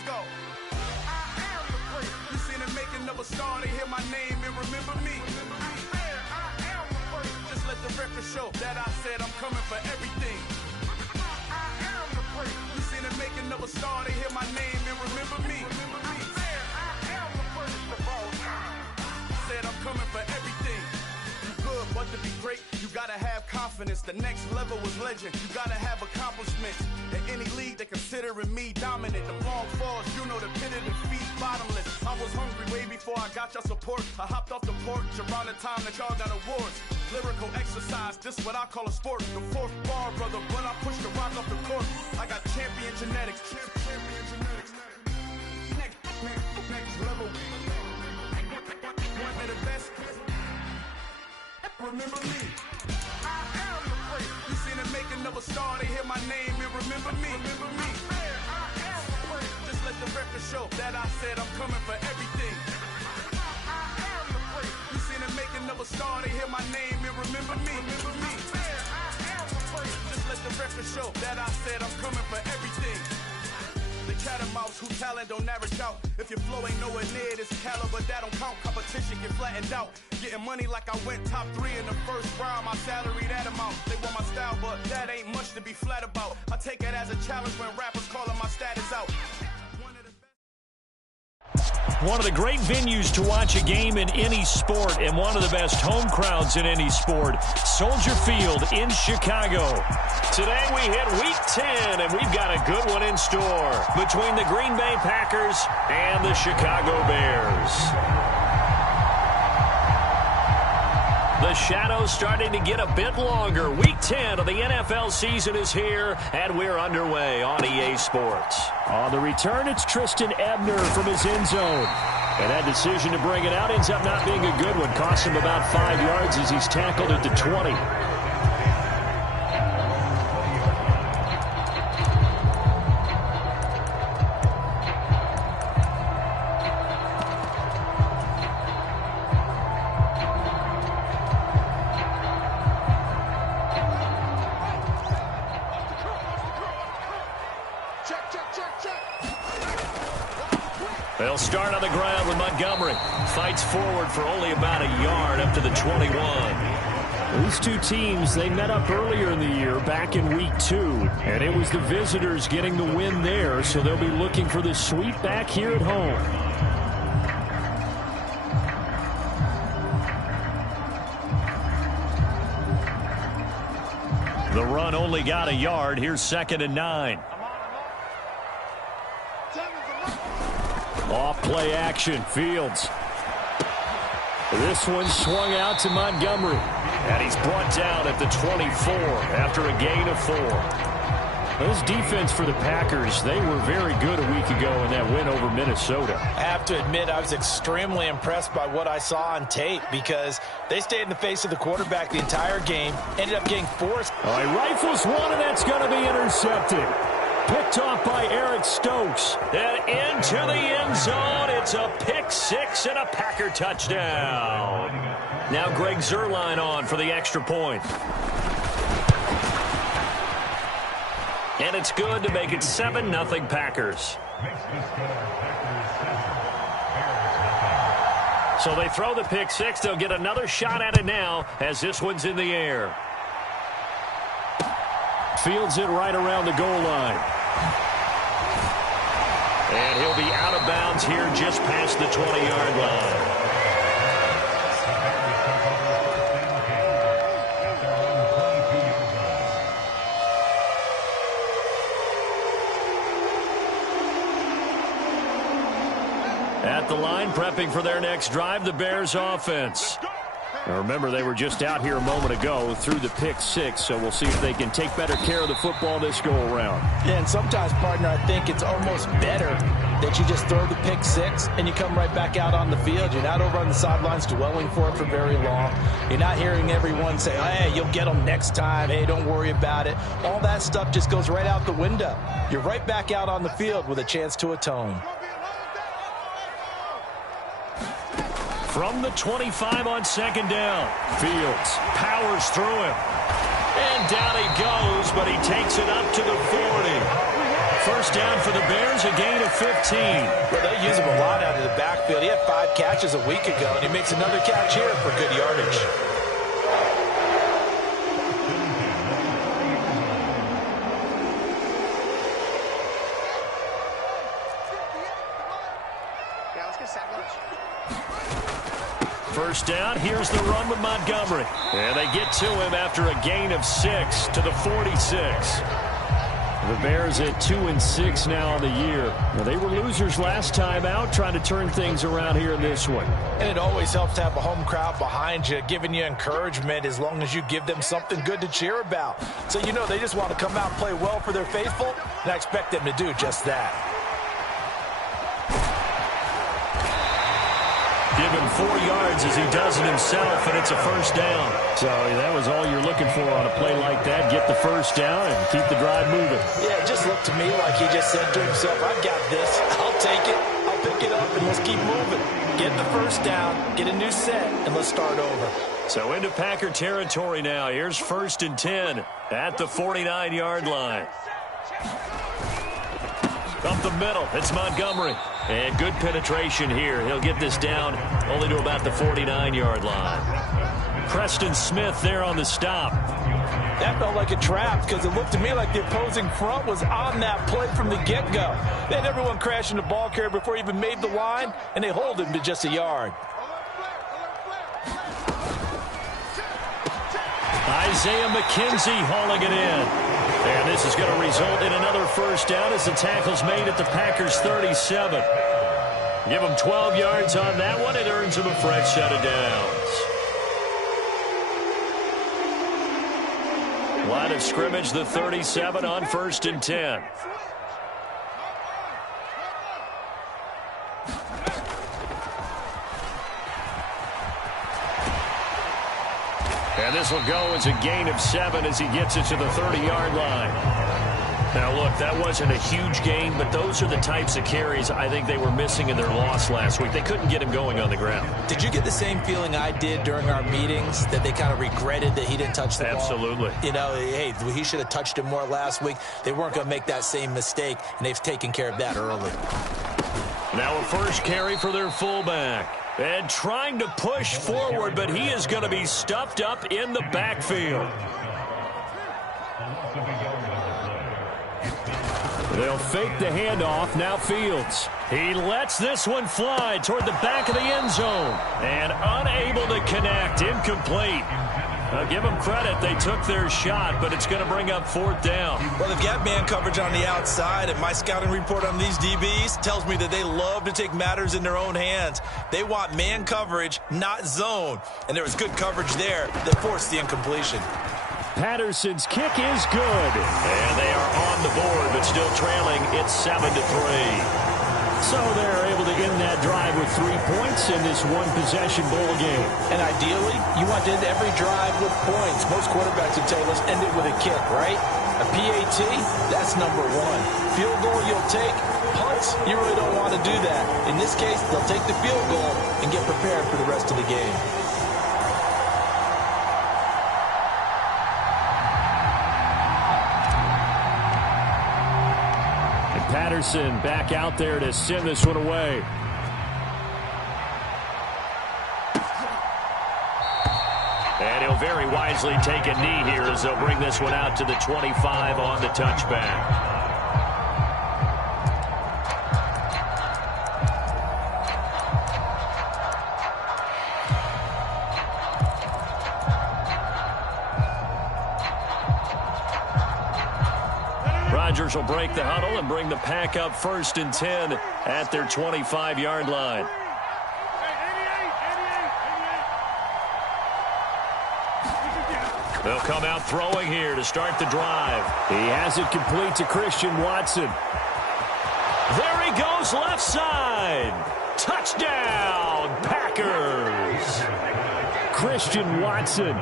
Let's go. I am the great. You seen the making of a star, they hear my name and remember me. I am the great. Just let the record show that I said I'm coming for everything. I am the great. You seen the making of a star, they hear my name and remember me. I am the greatest of all time. Said I'm coming for everything. You good, but to be great, you gotta have confidence. The next level was legend. You gotta have accomplishments. In any league, they considering me dominant. The long falls, you know the pit of defeat, bottomless. I was hungry way before I got your support. I hopped off the porch around the time that y'all got awards. Lyrical exercise, this what I call a sport. The fourth bar, brother, but I pushed the rock off the court. I got champion genetics. Champion genetics. Next level. One of the best. Remember me. I am the great. You seen the making of a star, they hear my name and remember me. I am the great. Just let the record show that I said I'm coming for everything. I am the great. You seen the making of a star, they hear my name and remember me. I am the great. Just let the record show that I said I'm coming for everything. The cat and mouse, who talent don't average out. If your flow ain't nowhere near this caliber, that don't count. Competition get flattened out. Getting money like I went top 3 in the first round. My salary that amount. They want my style, but that ain't much to be flat about. I take it as a challenge when rappers calling my status out. One of the great venues to watch a game in any sport and one of the best home crowds in any sport, Soldier Field in Chicago. Today we hit Week 10, and we've got a good one in store between the Green Bay Packers and the Chicago Bears. The shadows starting to get a bit longer. Week 10 of the NFL season is here, and we're underway on EA Sports. On the return, it's Tristan Ebner from his end zone. And that decision to bring it out ends up not being a good one. Costs him about 5 yards as he's tackled at the 20. They'll start on the ground with Montgomery. Fights forward for only about a yard up to the 21. These two teams, they met up earlier in the year, back in Week 2. And it was the visitors getting the win there, so they'll be looking for the sweep back here at home. The run only got a yard. Here's 2nd and 9. Off play action, Fields. This one swung out to Montgomery. And he's brought down at the 24 after a gain of 4. This defense for the Packers, they were very good a week ago in that win over Minnesota. I have to admit, I was extremely impressed by what I saw on tape because they stayed in the face of the quarterback the entire game, ended up getting forced. All right, rifles one, and that's going to be intercepted. Picked off by Eric Stokes. And into the end zone. It's a pick 6 and a Packer touchdown. Now Greg Zuerlein on for the extra point. And it's good to make it 7-0 Packers. So they throw the pick 6. They'll get another shot at it now as this one's in the air. Fields it right around the goal line. And he'll be out of bounds here just past the 20-yard line. At the line, prepping for their next drive, the Bears offense. Now remember, they were just out here a moment ago through the pick 6, so we'll see if they can take better care of the football this go-around. Yeah, and sometimes, partner, I think it's almost better that you just throw the pick 6 and you come right back out on the field. You're not over on the sidelines dwelling for it for very long. You're not hearing everyone say, hey, you'll get them next time. Hey, don't worry about it. All that stuff just goes right out the window. You're right back out on the field with a chance to atone. From the 25 on 2nd down. Fields powers through him. And down he goes, but he takes it up to the 40. First down for the Bears, a gain of 15. Well, they use him a lot out of the backfield. He had 5 catches a week ago, and he makes another catch here for good yardage. First down, here's the run with Montgomery. And they get to him after a gain of 6 to the 46. The Bears at 2-6 now on the year. Well, they were losers last time out, trying to turn things around here in this one. And it always helps to have a home crowd behind you, giving you encouragement as long as you give them something good to cheer about. So you know they just want to come out and play well for their faithful, and I expect them to do just that. Give him 4 yards as he does it himself, and it's a first down. So that was all you're looking for on a play like that. Get the first down and keep the drive moving. Yeah, it just looked to me like he just said to himself, I've got this. I'll take it. I'll pick it up, and let's keep moving. Get the first down, get a new set, and let's start over. So into Packer territory now. Here's 1st and 10 at the 49-yard line. Up the middle, it's Montgomery. And good penetration here. He'll get this down only to about the 49-yard line. Preston Smith there on the stop. That felt like a trap because it looked to me like the opposing front was on that play from the get-go. They had everyone crashing the ball carrier before he even made the line, and they hold him to just a yard. Isaiah McKenzie hauling it in. And this is going to result in another first down as the tackle's made at the Packers' 37. Give them 12 yards on that one. It earns them a fresh set of downs. Line of scrimmage, the 37 on 1st and 10. And this will go as a gain of 7 as he gets it to the 30-yard line. Now, look, that wasn't a huge gain, but those are the types of carries I think they were missing in their loss last week. They couldn't get him going on the ground. Did you get the same feeling I did during our meetings, that they kind of regretted that he didn't touch the ball? Absolutely. You know, hey, he should have touched it more last week. They weren't going to make that same mistake, and they've taken care of that early. Now a first carry for their fullback. And trying to push forward, but he is going to be stuffed up in the backfield. They'll fake the handoff. Now Fields. He lets this one fly toward the back of the end zone. And unable to connect. Incomplete. I'll give them credit. They took their shot, but it's going to bring up 4th down. Well, they've got man coverage on the outside, and my scouting report on these DBs tells me that they love to take matters in their own hands. They want man coverage, not zone. And there was good coverage there that forced the incompletion. Patterson's kick is good. And they are on the board, but still trailing. It's 7-3. So they're able to end that drive with 3 points in this one-possession ball game. And ideally, you want to end every drive with points. Most quarterbacks would tell us end it with a kick, right? A PAT, that's number 1. Field goal you'll take. Punts, you really don't want to do that. In this case, they'll take the field goal and get prepared for the rest of the game. Patterson back out there to send this one away. And he'll very wisely take a knee here as they'll bring this one out to the 25 on the touchback. Rodgers will break the huddle and bring the Pack up 1st and 10 at their 25-yard line. They'll come out throwing here to start the drive. He has it complete to Christian Watson. There he goes, left side. Touchdown, Packers. Christian Watson,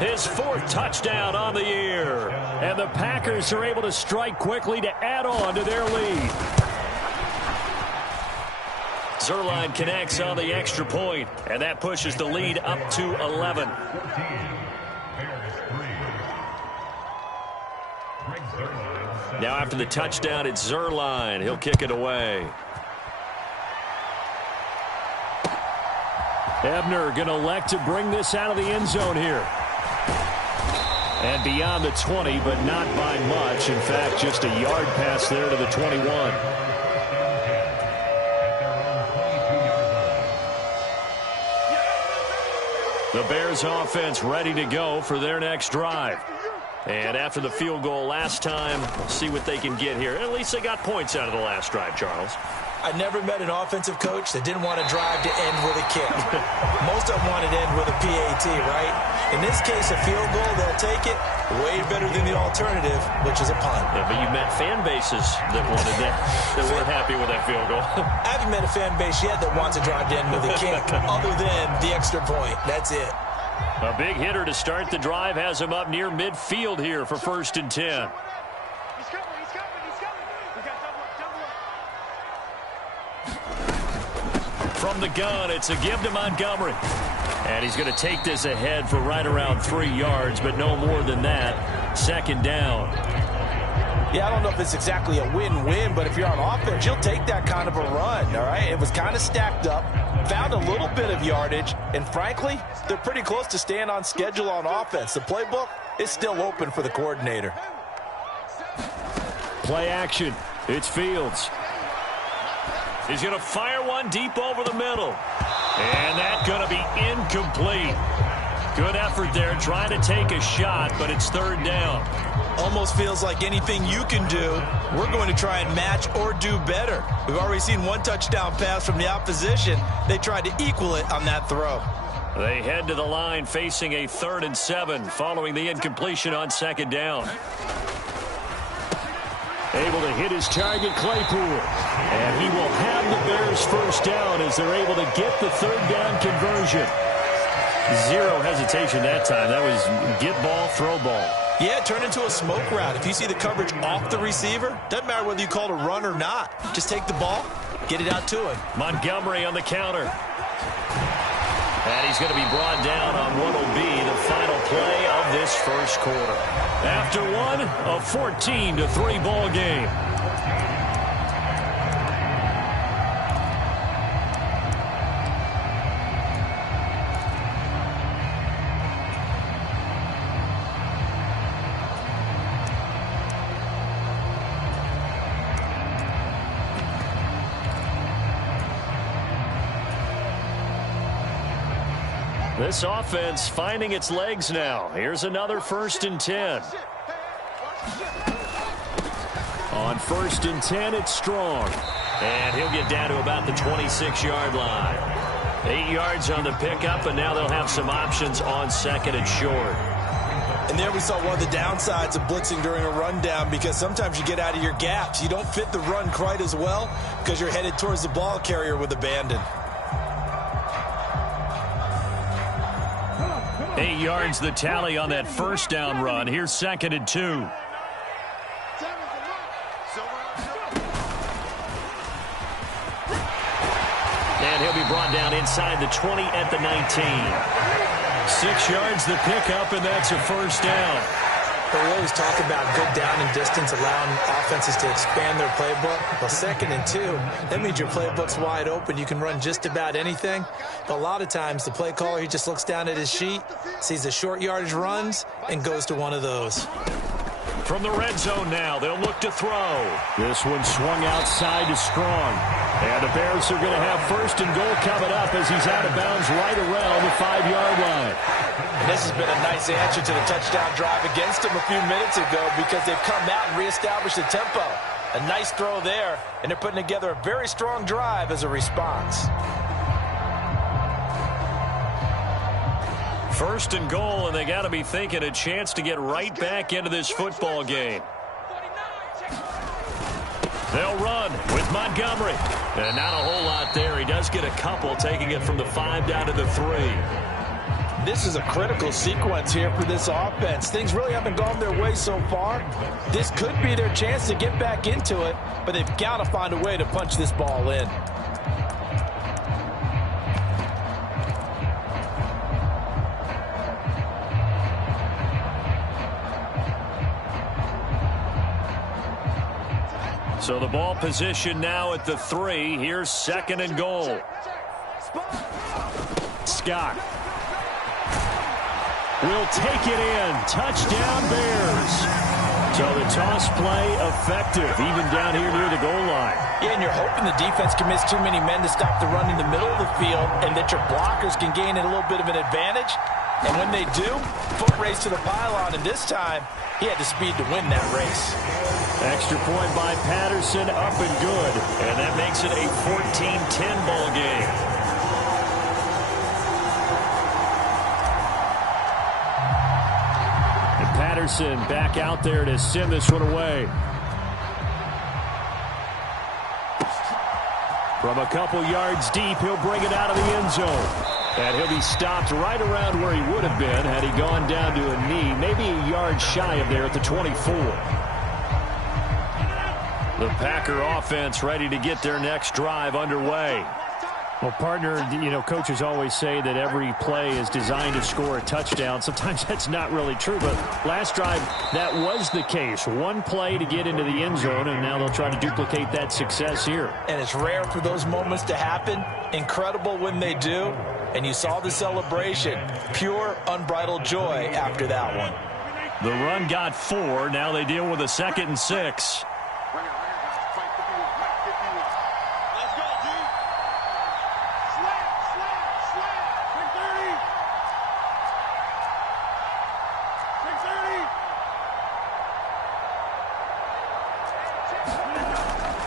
his 4th touchdown on the year. And the Packers are able to strike quickly to add on to their lead. Zerline connects on the extra point, and that pushes the lead up to 11. Now after the touchdown, it's Zerline. He'll kick it away. Ebner going to elect to bring this out of the end zone here. And beyond the 20, but not by much. In fact, just a yard pass there to the 21. The Bears offense ready to go for their next drive. And after the field goal last time, we'll see what they can get here. At least they got points out of the last drive, Charles. I never met an offensive coach that didn't want to drive to end with a kick. Most of them wanted to end with a PAT, right? In this case, a field goal, they'll take it. Way better than the alternative, which is a punt. Yeah, but you met fan bases that wanted that weren't happy with that field goal. I haven't met a fan base yet that wants to drive to end with a kick, other than the extra point. That's it. A big hitter to start the drive has him up near midfield here for 1st and 10. From the gun, it's a give to Montgomery. And he's going to take this ahead for right around 3 yards, but no more than that. 2nd down. Yeah, I don't know if it's exactly a win-win, but if you're on offense, you'll take that kind of a run, all right? It was kind of stacked up, found a little bit of yardage, and frankly, they're pretty close to staying on schedule on offense. The playbook is still open for the coordinator. Play action. It's Fields. He's going to fire one deep over the middle. And that's going to be incomplete. Good effort there trying to take a shot, but it's 3rd down. Almost feels like anything you can do, we're going to try and match or do better. We've already seen one touchdown pass from the opposition. They tried to equal it on that throw. They head to the line facing a 3rd and 7 following the incompletion on 2nd down. Able to hit his target, Claypool. And he will have the Bears 1st down as they're able to get the 3rd down conversion. Zero hesitation that time. That was get ball, throw ball. Yeah, it turned into a smoke route. If you see the coverage off the receiver, doesn't matter whether you call it a run or not. Just take the ball, get it out to him. Montgomery on the counter. And he's going to be brought down on what will be the final play of this 1st quarter. After one, a 14-3 ball game. This offense finding its legs now. Here's another 1st and 10. On 1st and 10, it's Strong. And he'll get down to about the 26-yard line. 8 yards on the pickup, and now they'll have some options on 2nd and short. And there we saw one of the downsides of blitzing during a rundown, because sometimes you get out of your gaps. You don't fit the run quite as well because you're headed towards the ball carrier with abandon. 8 yards the tally on that 1st down run. Here's 2nd and 2. And he'll be brought down inside the 20 at the 19. 6 yards the pickup, and that's a 1st down. But we always talk about good down and distance, allowing offenses to expand their playbook. Well, 2nd and 2, that means your playbook's wide open. You can run just about anything. But a lot of times, the play caller, he just looks down at his sheet, sees the short yardage runs, and goes to one of those. From the red zone now, they'll look to throw. This one swung outside to Strong. And the Bears are going to have 1st and goal coming up as he's out of bounds right around the 5-yard line. And this has been a nice answer to the touchdown drive against them a few minutes ago, because they've come out and reestablished the tempo. A nice throw there, and they're putting together a very strong drive as a response. 1st and goal, and they got to be thinking a chance to get right back into this football game. They'll run with Montgomery. And not a whole lot there. He does get a couple, taking it from the 5 down to the 3. This is a critical sequence here for this offense. Things really haven't gone their way so far. This could be their chance to get back into it, but they've got to find a way to punch this ball in. So the ball position now at the 3. Here's 2nd and goal. Scott will take it in. Touchdown, Bears. So the toss play effective, even down here near the goal line. Yeah, and you're hoping the defense commits too many men to stop the run in the middle of the field and that your blockers can gain a little bit of an advantage. And when they do, foot race to the pylon, and this time he had the speed to win that race. Extra point by Patterson, up and good. And that makes it a 14-10 ball game. Patterson back out there to send this one away. From a couple yards deep, he'll bring it out of the end zone. And he'll be stopped right around where he would have been had he gone down to a knee, maybe a yard shy of there at the 24. The Packer offense ready to get their next drive underway. Well, partner, coaches always say that every play is designed to score a touchdown. Sometimes that's not really true, but last drive, that was the case. One play to get into the end zone, and now they'll try to duplicate that success here. And it's rare for those moments to happen. Incredible when they do. And you saw the celebration. Pure, unbridled joy after that one. The run got 4. Now they deal with a 2nd and 6.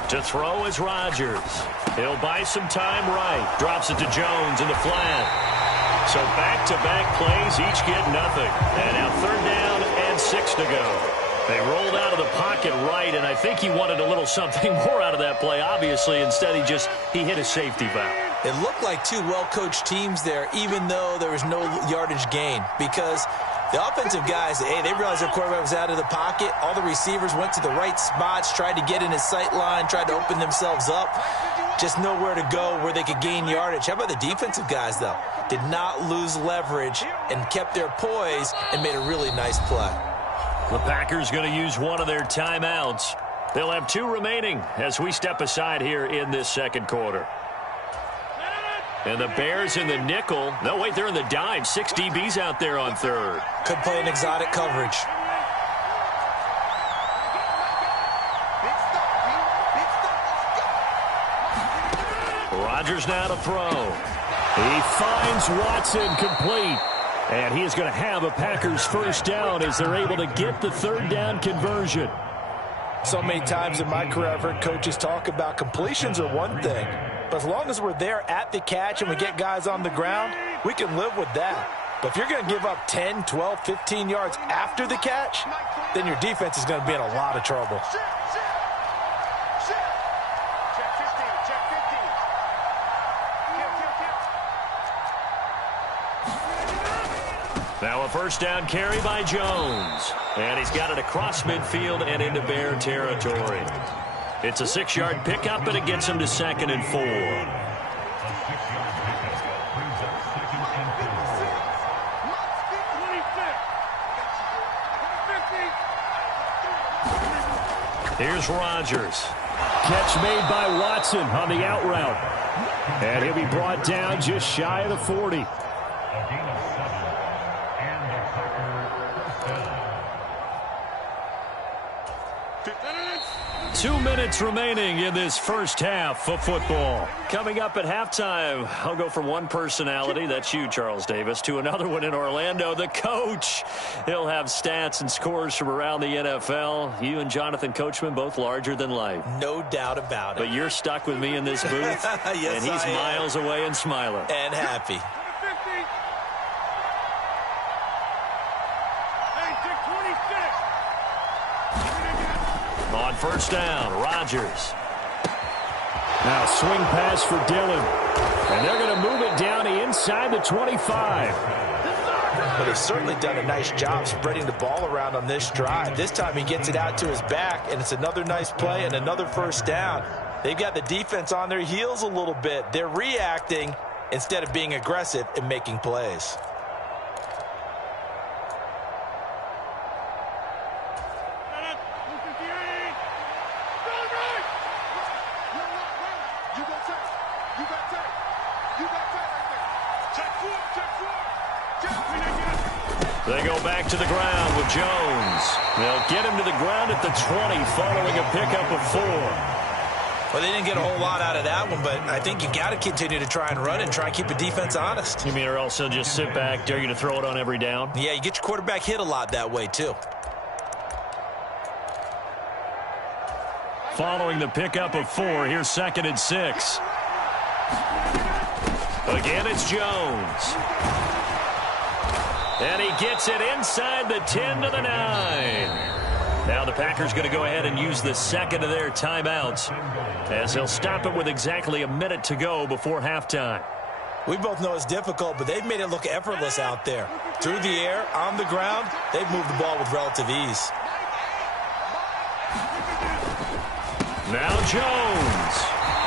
To throw is Rodgers. He'll buy some time right. Drops it to Jones in the flat. So back-to-back plays, each get nothing. And now 3rd down and 6 to go. They rolled out of the pocket right, and I think he wanted a little something more out of that play, obviously. Instead, he hit a safety valve. It looked like two well-coached teams there, even though there was no yardage gain, because the offensive guys, hey, they realized their quarterback was out of the pocket. All the receivers went to the right spots, tried to get in his sight line, tried to open themselves up. Just nowhere to go where they could gain yardage. How about the defensive guys, though? Did not lose leverage and kept their poise and made a really nice play. The Packers going to use one of their timeouts. They'll have 2 remaining as we step aside here in this 2nd quarter. And the Bears in the nickel. No, wait, they're in the dime. 6 DBs out there on 3rd. Could play an exotic coverage. Rodgers now to throw. He finds Watson complete. And he is going to have a Packers 1st down as they're able to get the 3rd down conversion. So many times in my career, I've heard coaches talk about completions are one thing. But as long as we're there at the catch and we get guys on the ground, we can live with that. But if you're going to give up 10, 12, 15 yards after the catch, then your defense is going to be in a lot of trouble. Now a 1st down carry by Jones. And he's got it across midfield and into Bear territory. It's a 6-yard pickup, and it gets him to 2nd and 4. Here's Rodgers. Catch made by Watson on the out route. And he'll be brought down just shy of the 40. 2 minutes remaining in this 1st half of football. Coming up at halftime, I'll go from one personality, that's you, Charles Davis, to another one in Orlando, the coach. He'll have stats and scores from around the NFL. You and Jonathan Coachman, both larger than life. No doubt about it. But you're stuck with me in this booth, yes, and he's miles away and smiling. And happy. On 1st down, Rodgers. Now swing pass for Dillon. And they're going to move it down inside the 25. But they've certainly done a nice job spreading the ball around on this drive. This time he gets it out to his back, and it's another nice play and another 1st down. They've got the defense on their heels a little bit. They're reacting instead of being aggressive and making plays. They go back to the ground with Jones. They'll get him to the ground at the 20 following a pickup of 4. Well, they didn't get a whole lot out of that one, but I think you got to continue to try and run and try and keep the defense honest. You mean or else they'll just sit back, dare you to throw it on every down? Yeah, you get your quarterback hit a lot that way, too. Following the pickup of 4, here's 2nd and 6. Again, it's Jones. And he gets it inside the 10 to the 9. Now the Packers going to go ahead and use the second of their timeouts as they'll stop it with exactly a minute to go before halftime. We both know it's difficult, but they've made it look effortless out there. Through the air, on the ground, they've moved the ball with relative ease. Now Jones.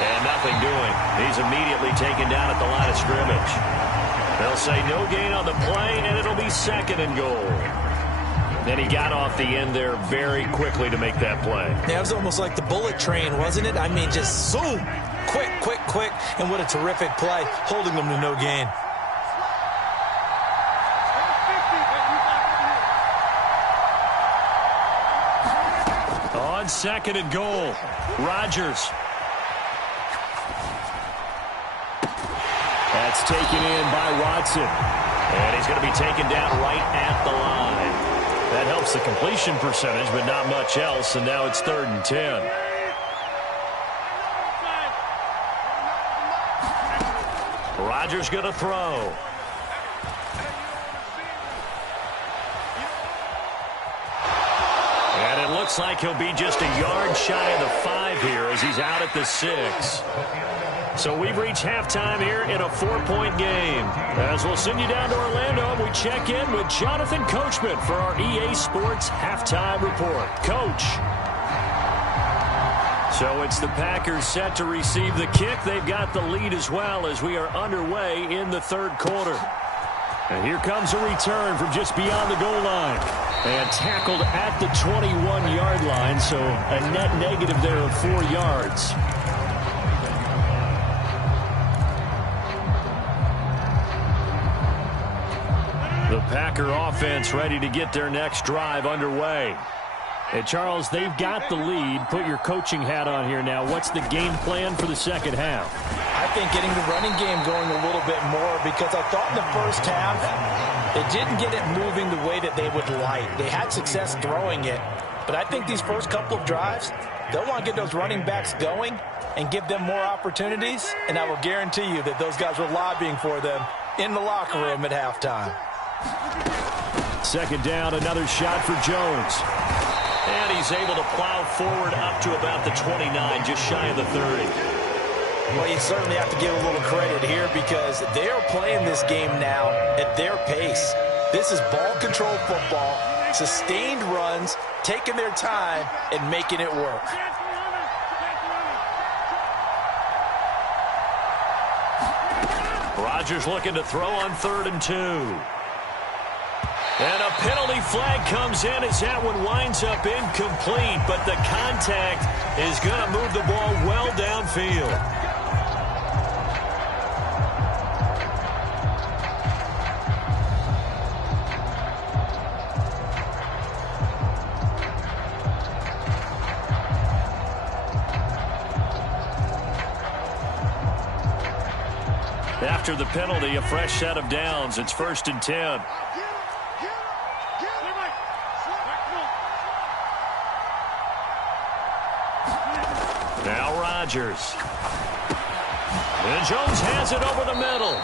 And nothing doing. He's immediately taken down at the line of scrimmage. They'll say no gain on the play, and it'll be 2nd and goal. Then he got off the end there very quickly to make that play. Yeah, it was almost like the bullet train, wasn't it? I mean, just zoom. Quick, quick, quick. And what a terrific play, holding them to no gain. On 2nd and goal, Rodgers. That's taken in by Watson. And he's going to be taken down right at the line. That helps the completion percentage, but not much else. And now it's 3rd and 10. Rodgers going to throw. And it looks like he'll be just a yard shy of the 5 here as he's out at the 6. So we've reached halftime here in a 4-point game. As we'll send you down to Orlando, we check in with Jonathan Coachman for our EA Sports Halftime Report. Coach. So it's the Packers set to receive the kick. They've got the lead as well as we are underway in the 3rd quarter. And here comes a return from just beyond the goal line. And tackled at the 21-yard line, so a net negative there of 4 yards. The Packer offense ready to get their next drive underway. And Charles, they've got the lead. Put your coaching hat on here now. What's the game plan for the second half? I think getting the running game going a little bit more, because I thought in the first half they didn't get it moving the way that they would like. They had success throwing it, but I think these first couple of drives, they'll want to get those running backs going and give them more opportunities, and I will guarantee you that those guys were lobbying for them in the locker room at halftime. 2nd down, another shot for Jones. And he's able to plow forward up to about the 29, just shy of the 30. Well, you certainly have to give a little credit here because they are playing this game now at their pace. This is ball control football, sustained runs, taking their time and making it work. Rodgers looking to throw on 3rd and 2. And a penalty flag comes in as that one winds up incomplete, but the contact is going to move the ball well downfield. After the penalty, a fresh set of downs. It's 1st and 10. Now Rodgers. And Jones has it over the middle.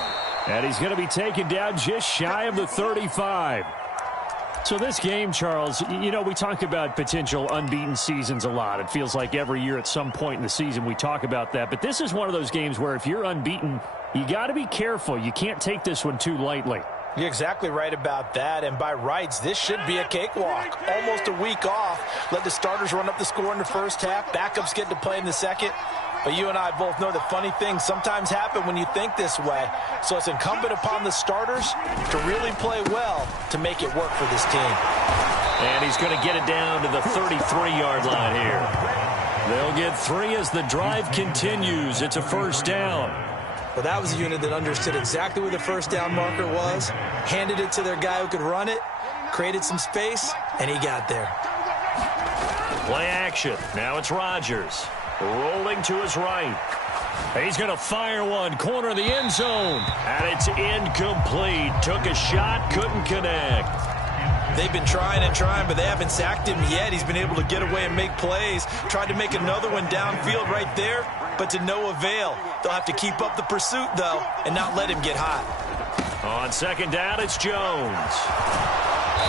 And he's going to be taken down just shy of the 35. So this game, Charles, you know, we talk about potential unbeaten seasons a lot. It feels like every year at some point in the season we talk about that. But this is one of those games where if you're unbeaten, you got to be careful. You can't take this one too lightly. You're exactly right about that, and by rights, this should be a cakewalk. Almost a week off. Let the starters run up the score in the first half. Backups get to play in the second. But you and I both know that funny things sometimes happen when you think this way. So it's incumbent upon the starters to really play well to make it work for this team. And he's going to get it down to the 33-yard line here. They'll get 3 as the drive continues. It's a 1st down. Well, that was a unit that understood exactly where the first down marker was, handed it to their guy who could run it, created some space, and he got there. Play action. Now it's Rodgers. Rolling to his right. He's going to fire one. Corner of the end zone. And it's incomplete. Took a shot, couldn't connect. They've been trying and trying, but they haven't sacked him yet. He's been able to get away and make plays. Tried to make another one downfield right there, but to no avail. They'll have to keep up the pursuit, though, and not let him get hot. On second down, it's Jones.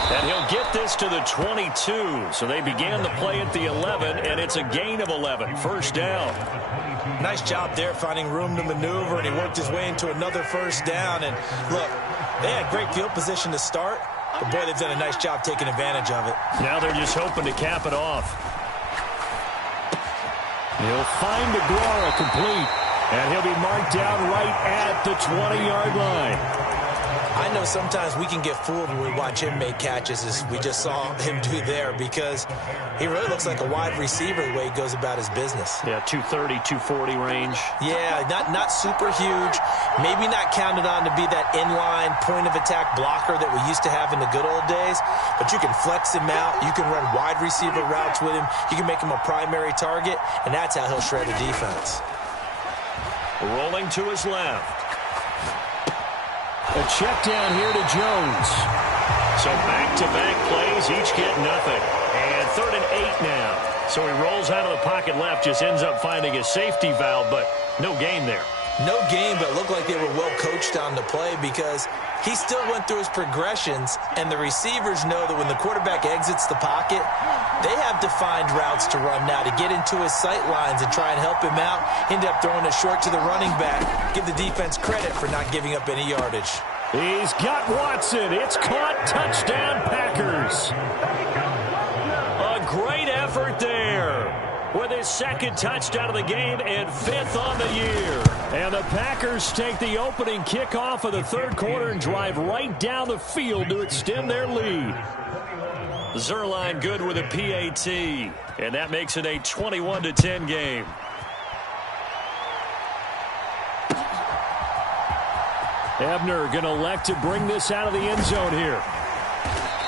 And he'll get this to the 22. So they began the play at the 11, and it's a gain of 11. First down. Nice job there finding room to maneuver, and he worked his way into another first down. And look, they had great field position to start, but boy, they've done a nice job taking advantage of it. Now they're just hoping to cap it off. He'll find Aguara complete, and he'll be marked down right at the 20-yard line. I know sometimes we can get fooled when we watch him make catches, as we just saw him do there, because he really looks like a wide receiver the way he goes about his business. Yeah, 230, 240 range. Yeah, not super huge. Maybe not counted on to be that inline point-of-attack blocker that we used to have in the good old days, but you can flex him out. You can run wide receiver routes with him. You can make him a primary target, and that's how he'll shred a defense. Rolling to his left. A check down here to Jones. So back-to-back plays, each get nothing. And 3rd and 8 now. So he rolls out of the pocket left, just ends up finding a safety valve, but no gain there. No gain, but it looked like they were well coached on the play, because he still went through his progressions, and the receivers know that when the quarterback exits the pocket, they have defined routes to run now to get into his sight lines and try and help him out. End up throwing it short to the running back. Give the defense credit for not giving up any yardage. He's got Watson. It's caught. Touchdown, Packers. A great effort there with his second touchdown of the game and 5th on the year. And the Packers take the opening kickoff of the 3rd quarter and drive right down the field to extend their lead. Zerline good with a PAT, and that makes it a 21-10 game. Ebner going to elect to bring this out of the end zone here.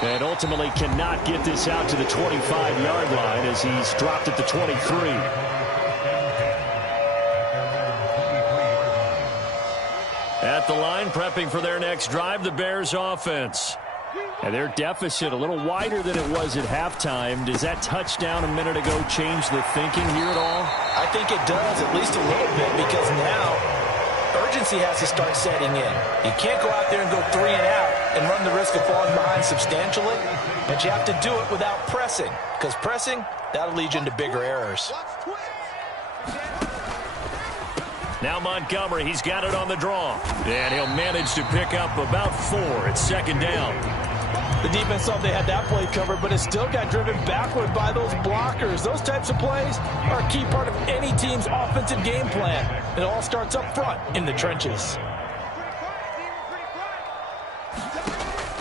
And ultimately cannot get this out to the 25-yard line as he's dropped at the 23. At the line, prepping for their next drive, the Bears offense. And their deficit a little wider than it was at halftime. Does that touchdown a minute ago change the thinking here at all? I think it does, at least a little bit, because now urgency has to start setting in. You can't go out there and go 3 and out and run the risk of falling behind substantially, but you have to do it without pressing, because pressing, that'll lead you into bigger errors. Now Montgomery, he's got it on the draw. And he'll manage to pick up about 4. It's 2nd down. The defense thought they had that play covered, but it still got driven backward by those blockers. Those types of plays are a key part of any team's offensive game plan. It all starts up front in the trenches.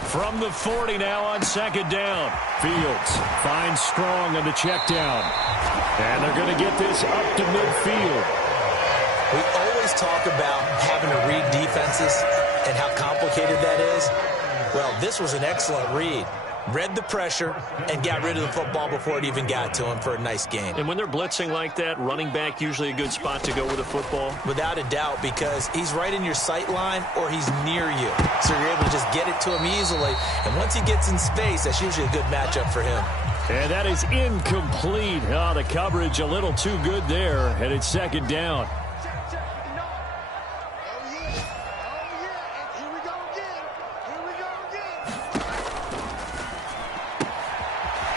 From the 40 now on 2nd down. Fields finds Strong on the check down. And they're going to get this up to midfield. We always talk about having to read defenses and how complicated that is. Well, this was an excellent read. Read the pressure and got rid of the football before it even got to him for a nice gain. And when they're blitzing like that, running back usually a good spot to go with the football? Without a doubt, because he's right in your sight line or he's near you. So you're able to just get it to him easily. And once he gets in space, that's usually a good matchup for him. And that is incomplete. Oh, the coverage a little too good there. And it's 2nd down.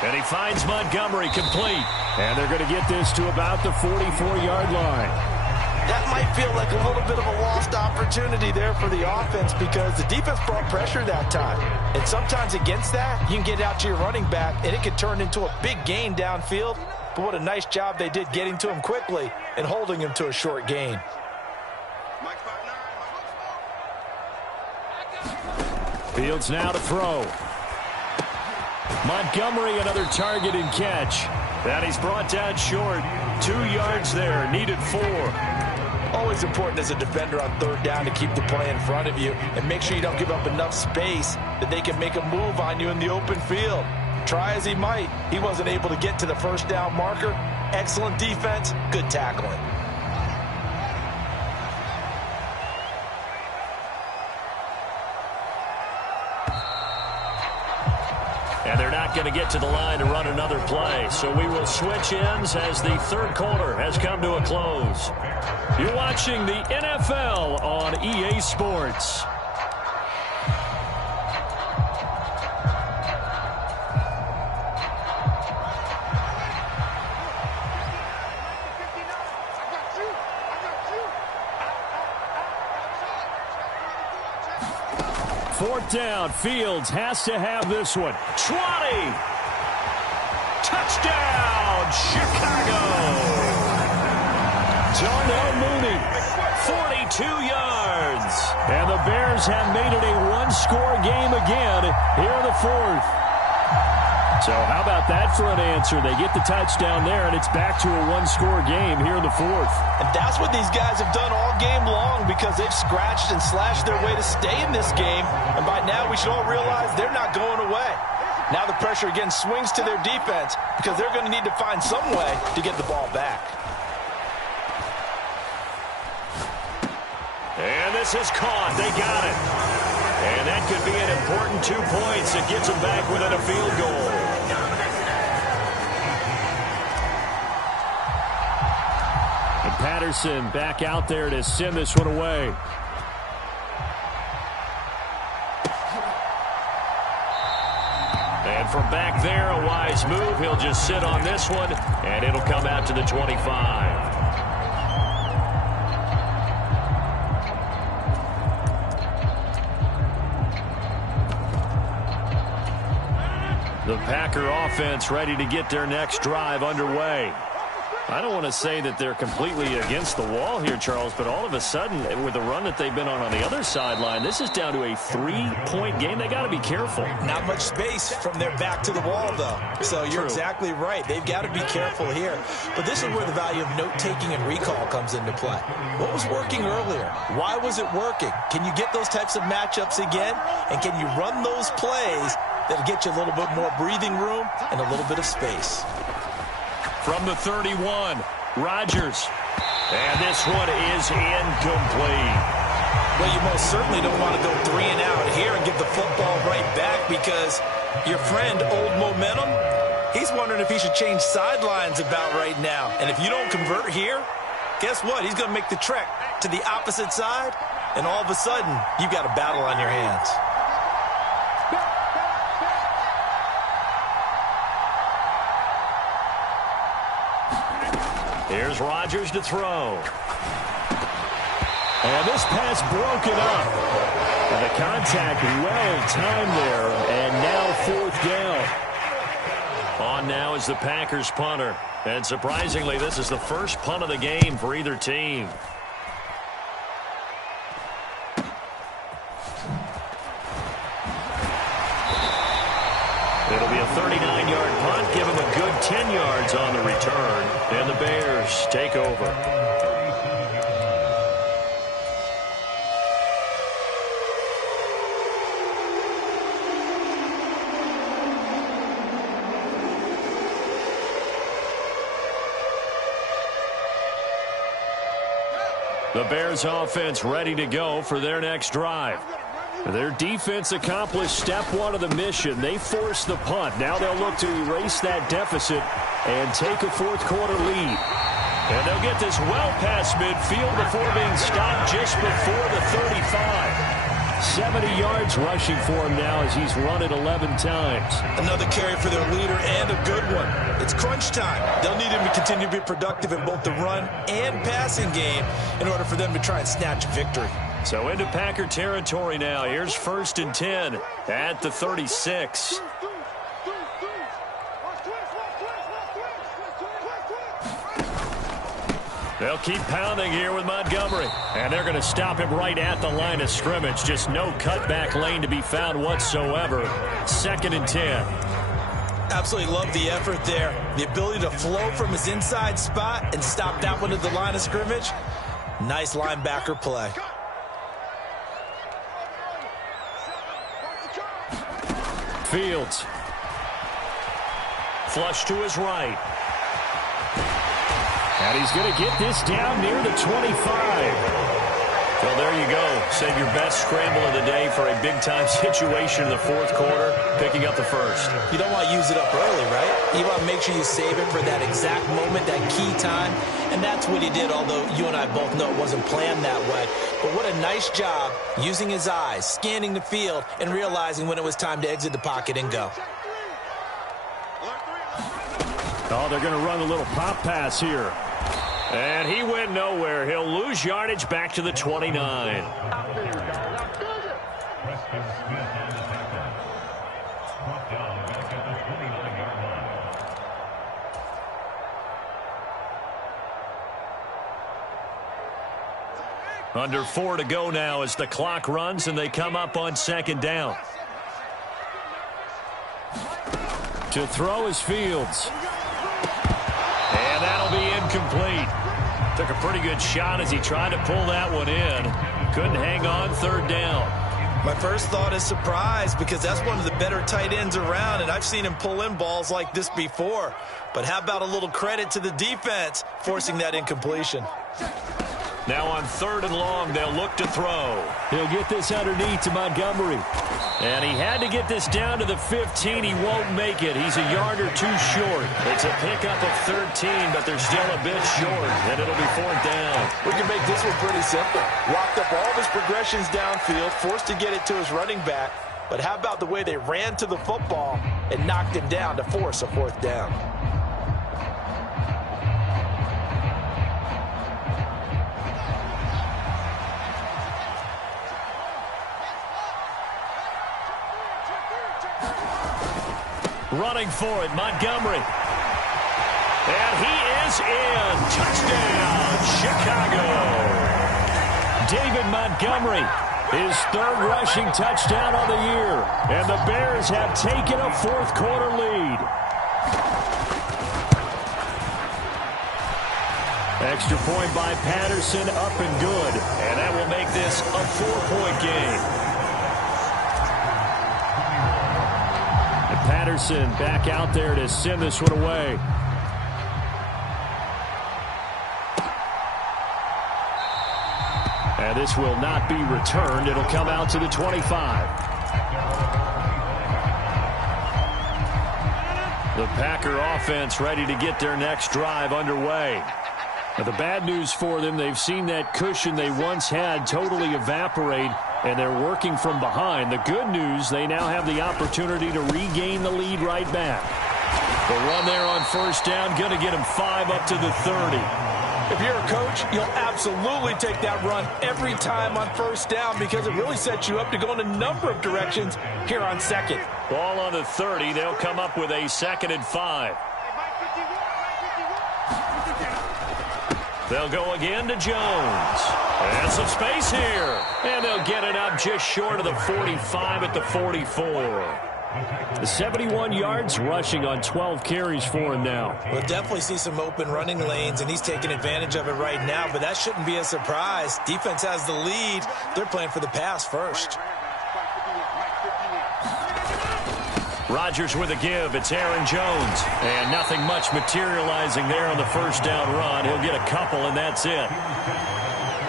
And he finds Montgomery complete. And they're going to get this to about the 44-yard line. That might feel like a little bit of a lost opportunity there for the offense, because the defense brought pressure that time. And sometimes against that, you can get out to your running back, and it could turn into a big gain downfield. But what a nice job they did getting to him quickly and holding him to a short gain. Fields now to throw. Montgomery, another target and catch. And he's brought down short. 2 yards there, needed 4. always important as a defender on third down to keep the play in front of you and make sure you don't give up enough space that they can make a move on you in the open field. Try as he might, he wasn't able to get to the first down marker. Excellent defense, good tackling. And they're not going to get to the line to run another play. So we will switch ends as the third quarter has come to a close. You're watching the NFL on EA Sports. Fourth down, Fields has to have this one. 20! Touchdown, Chicago! Darnell Mooney, 42 yards. And the Bears have made it a one-score game again here in the fourth. So how about that for an answer? They get the touchdown there, and it's back to a one-score game here in the fourth. And that's what these guys have done all game long because they've scratched and slashed their way to stay in this game. And by now, we should all realize they're not going away. Now the pressure again swings to their defense because they're going to need to find some way to get the ball back. And this is caught. They got it. And that could be an important 2 points. It gets them back within a field goal. And Patterson back out there to send this one away. And from back there, a wise move. He'll just sit on this one, and it'll come out to the 25. The Packer offense ready to get their next drive underway. I don't want to say that they're completely against the wall here, Charles, but all of a sudden, with the run that they've been on the other sideline, this is down to a 3-point game. They got to be careful. Not much space from their back to the wall, though. So you're exactly right. They've got to be careful here. But this is where the value of note-taking and recall comes into play. What was working earlier? Why was it working? Can you get those types of matchups again? And can you run those plays that'll get you a little bit more breathing room and a little bit of space? From the 31, Rodgers. And this one is incomplete. Well, you most certainly don't want to go 3 and out here and give the football right back because your friend, Old Momentum, he's wondering if he should change sidelines about right now. And if you don't convert here, guess what? He's going to make the trek to the opposite side, and all of a sudden, you've got a battle on your hands. Here's Rodgers to throw. And this pass broken up. And the contact well timed there. And now fourth down. On now is the Packers punter. And surprisingly, this is the first punt of the game for either team. It'll be a 39-yard punt, give him a good 10 yards on the return, and the Bears take over. The Bears offense ready to go for their next drive. Their defense accomplished step one of the mission. They forced the punt. Now they'll look to erase that deficit and take a fourth quarter lead. And they'll get this well past midfield before being stopped just before the 35. 70 yards rushing for him now as he's run it 11 times. Another carry for their leader and a good one. It's crunch time. They'll need him to continue to be productive in both the run and passing game in order for them to try and snatch a victory. So into Packer territory now. Here's 1st and 10 at the 36. They'll keep pounding here with Montgomery. And they're going to stop him right at the line of scrimmage. Just no cutback lane to be found whatsoever. 2nd and 10. Absolutely love the effort there. The ability to flow from his inside spot and stop that one at the line of scrimmage. Nice linebacker play. Fields. Flush to his right. And he's going to get this down near the 25. Well, there you go. Save your best scramble of the day for a big-time situation in the fourth quarter, picking up the first. You don't want to use it up early, right? You want to make sure you save it for that exact moment, that key time. And that's what he did, although you and I both know it wasn't planned that way. But what a nice job using his eyes, scanning the field, and realizing when it was time to exit the pocket and go. Oh, they're going to run a little pop pass here. And he went nowhere. He'll lose yardage back to the 29. Under 4 to go now as the clock runs and they come up on second down. To throw is Fields. And that'll be incomplete. Took a pretty good shot as he tried to pull that one in. Couldn't hang on third down. My first thought is surprise because that's one of the better tight ends around, and I've seen him pull in balls like this before. But how about a little credit to the defense forcing that incompletion? Now on 3rd and long, they'll look to throw. He'll get this underneath to Montgomery. And he had to get this down to the 15. He won't make it. He's a yard or two short. It's a pickup of 13, but they're still a bit short, and it'll be 4th down. We can make this one pretty simple. Locked up all of his progressions downfield, forced to get it to his running back. But how about the way they ran to the football and knocked him down to force a 4th down? Running for it, Montgomery. And he is in. Touchdown, Chicago. David Montgomery, his 3rd rushing touchdown of the year. And the Bears have taken a fourth quarter lead. Extra point by Patterson, up and good. And that will make this a 4-point game. Patterson back out there to send this one away. And this will not be returned. It'll come out to the 25. The Packer offense ready to get their next drive underway. Now, the bad news for them, they've seen that cushion they once had totally evaporate, and they're working from behind. The good news, they now have the opportunity to regain the lead right back. The run there on 1st down, going to get him 5 up to the 30. If you're a coach, you'll absolutely take that run every time on 1st down because it really sets you up to go in a number of directions here on 2nd. Ball on the 30. They'll come up with a 2nd and 5. They'll go again to Jones. And some space here. And they'll get it up just short of the 45 at the 44. 71 yards rushing on 12 carries for him now. We'll definitely see some open running lanes, and he's taking advantage of it right now, but that shouldn't be a surprise. Defense has the lead. They're playing for the pass first. Rodgers with a give. It's Aaron Jones. And nothing much materializing there on the 1st down run. He'll get a couple, and that's it.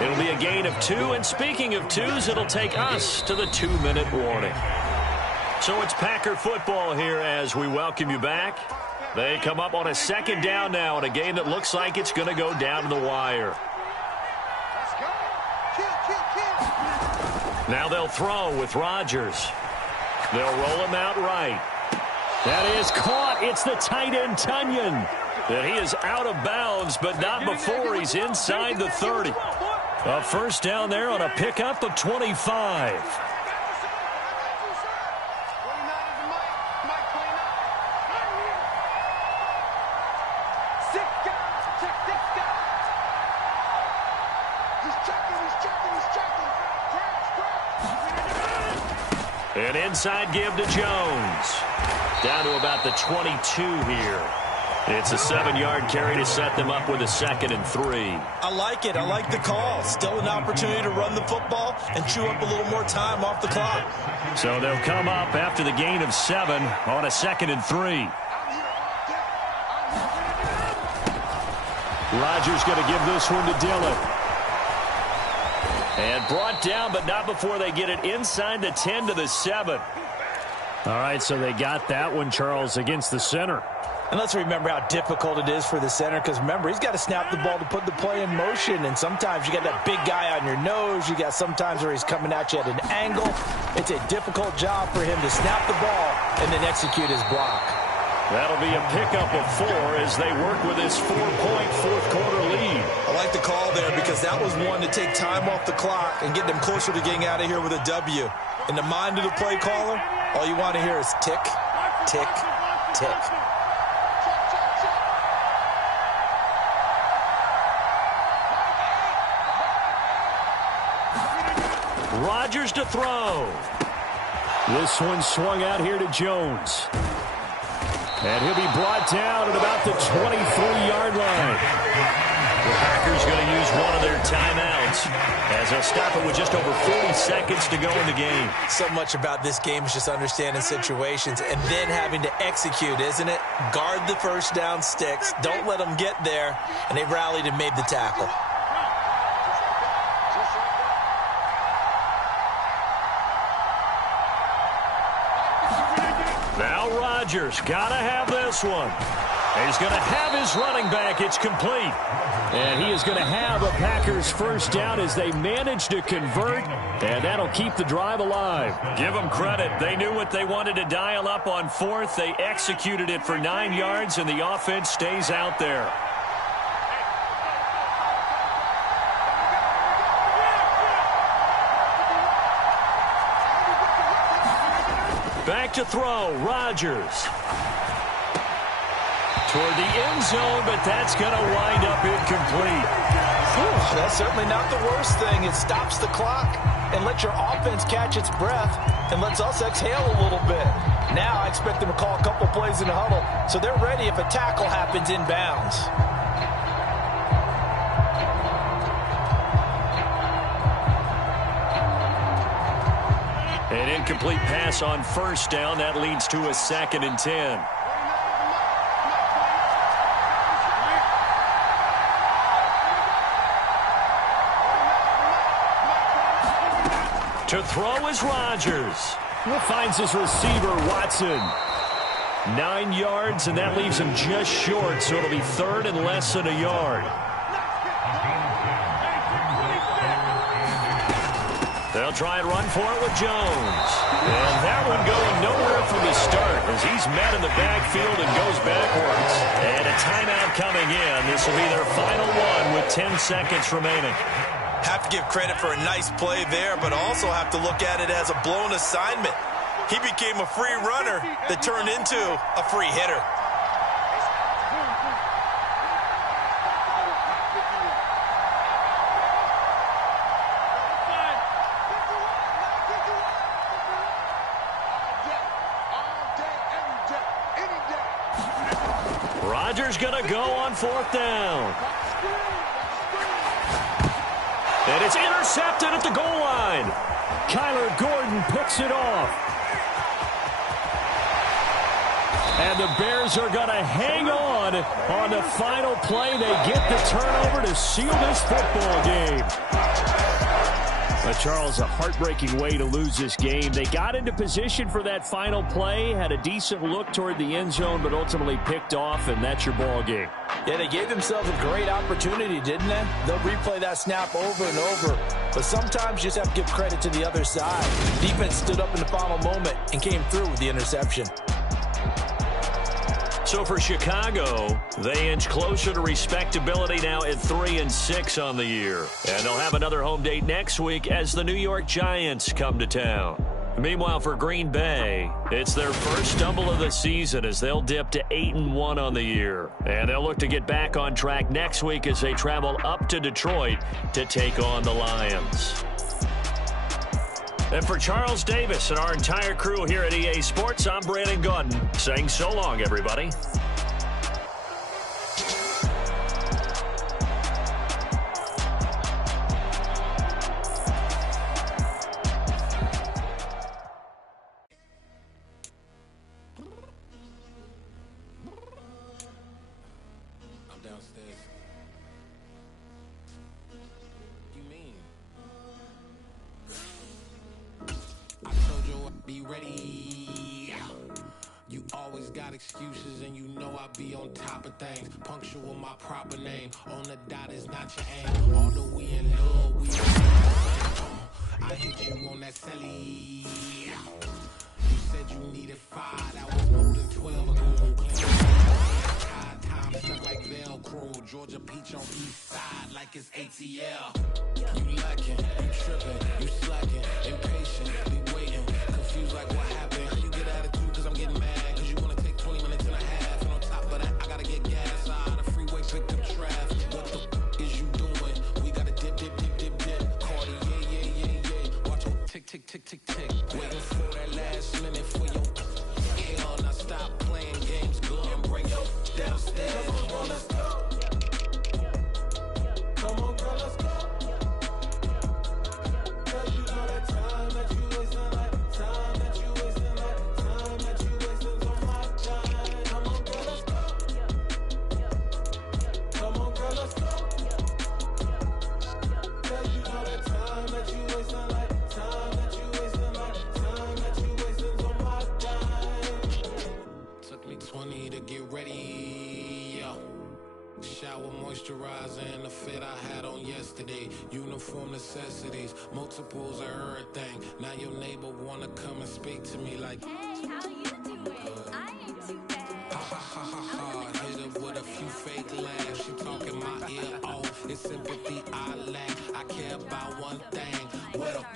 It'll be a gain of 2. And speaking of 2s, it'll take us to the 2-minute warning. So it's Packer football here as we welcome you back. They come up on a 2nd down now in a game that looks like it's going to go down to the wire. Now they'll throw with Rodgers. They'll roll him out right. That is caught. It's the tight end, Tunyon. And he is out of bounds, but not before he's inside the 30. A 1st down there on a pickup of 25. An inside give to Jones. Down to about the 22 here. It's a 7-yard carry to set them up with a 2nd and 3. I like it. I like the call. Still an opportunity to run the football and chew up a little more time off the clock. So they'll come up after the gain of 7 on a 2nd and 3. Rodgers going to give this one to Dillon. And brought down, but not before they get it inside the 10 to the 7. All right, so they got that one, Charles, against the center. And let's remember how difficult it is for the center, because remember, he's got to snap the ball to put the play in motion, and sometimes you got that big guy on your nose. You got sometimes where he's coming at you at an angle. It's a difficult job for him to snap the ball and then execute his block. That'll be a pickup of 4 as they work with this 4-point fourth-quarter lead. I like the call there because that was one to take time off the clock and get them closer to getting out of here with a W. In the mind of the play caller, all you want to hear is tick, tick, tick. Rodgers to throw. This one swung out here to Jones. And he'll be brought down at about the 23-yard line. The Packers going to use one of their timeouts as they'll stop it with just over 40 seconds to go in the game. So much about this game is just understanding situations and then having to execute, isn't it? Guard the first down sticks. Don't let them get there. And they rallied and made the tackle. Now Rodgers got to have this one. He's going to have his running back. It's complete. And he is going to have a Packers first down as they manage to convert, and that'll keep the drive alive. Give them credit. They knew what they wanted to dial up on 4th. They executed it for 9 yards, and the offense stays out there. Back to throw, Rodgers. Toward the end zone, but that's going to wind up incomplete. That's certainly not the worst thing. It stops the clock and lets your offense catch its breath and lets us exhale a little bit. Now I expect them to call a couple plays in the huddle so they're ready if a tackle happens inbounds. An incomplete pass on first down. That leads to a 2nd and 10. To throw is Rodgers. He finds his receiver, Watson. 9 yards, and that leaves him just short, so it'll be 3rd and less than a yard. They'll try and run for it with Jones. And that one going nowhere from the start as he's met in the backfield and goes backwards. And a timeout coming in. This will be their final one with 10 seconds remaining. Have to give credit for a nice play there, but also have to look at it as a blown assignment. He became a free runner that turned into a free hitter. Rodgers going to go on 4th down. And it's intercepted at the goal line. Kyler Gordon picks it off. And the Bears are going to hang on the final play. They get the turnover to seal this football game. But Charles, a heartbreaking way to lose this game. They got into position for that final play, had a decent look toward the end zone, but ultimately picked off, and that's your ball game. Yeah, they gave themselves a great opportunity, didn't they? They'll replay that snap over and over. But sometimes you just have to give credit to the other side. Defense stood up in the final moment and came through with the interception. So for Chicago, they inch closer to respectability now at 3-6 on the year. And they'll have another home date next week as the New York Giants come to town. Meanwhile, for Green Bay, it's their first stumble of the season as they'll dip to 8-1 on the year. And they'll look to get back on track next week as they travel up to Detroit to take on the Lions. And for Charles Davis and our entire crew here at EA Sports, I'm Brandon Gaudin saying so long, everybody. be ready. You always got excuses and you know I be on top of things. Punctual with my proper name. On the dot is not your aim. Although we in love, we I hit you on that celly. You said you needed 5, that was more than 12 ago. Time stuck like Velcro. Georgia Peach on east side like it's ATL. You lacking, you tripping, you slacking, impatient, be waiting, confused like what happened. How you get attitude cause I'm getting mad, cause you wanna take 20 minutes and a half. And on top of that, I gotta get gas out of the freeway, pick up traffic. What the is you doing? We gotta dip, dip, dip, dip, dip. Cardi, yeah. Watch your tick, tick, tick, tick, tick. Waiting for that last minute for your hell. Now stop playing games, go and bring your downstairs. Come on, let's go. Come on, girl, let's go. Cause you know that time that you wasting, like time that you wasting, like time that you wasting on my time. Come on, girl, let's go. Come on, girl, let's go. Cause you know that time that you wasting, like time that you wasting, like time that you wasting on my time. Took me 20 to get ready, yo. Shower moisturizer and the fit I had on yesterday. Uniform necessities, multiples of everything. Now your neighbor wanna come and speak to me like, hey, how you doing? I ain't too bad. ha ha ha ha ha. Hit her with a few fake laughs. She talking my ear off. It's sympathy I lack. I care about one thing. What up?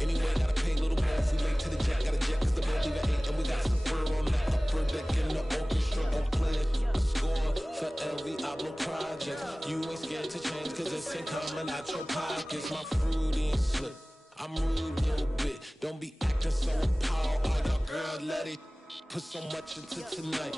Anyway, gotta pay a little more if we late to the jet. Gotta jet cause the boat leave at 8. And we got some fur on the upper deck in the orchestra. Gon' play it. Score for every Ablo project. You ain't scared to change cause it's ain't coming out your pockets. My fruity and slip. I'm rude a little bit. Don't be acting so appalled. All y'all girls let it put so much into tonight.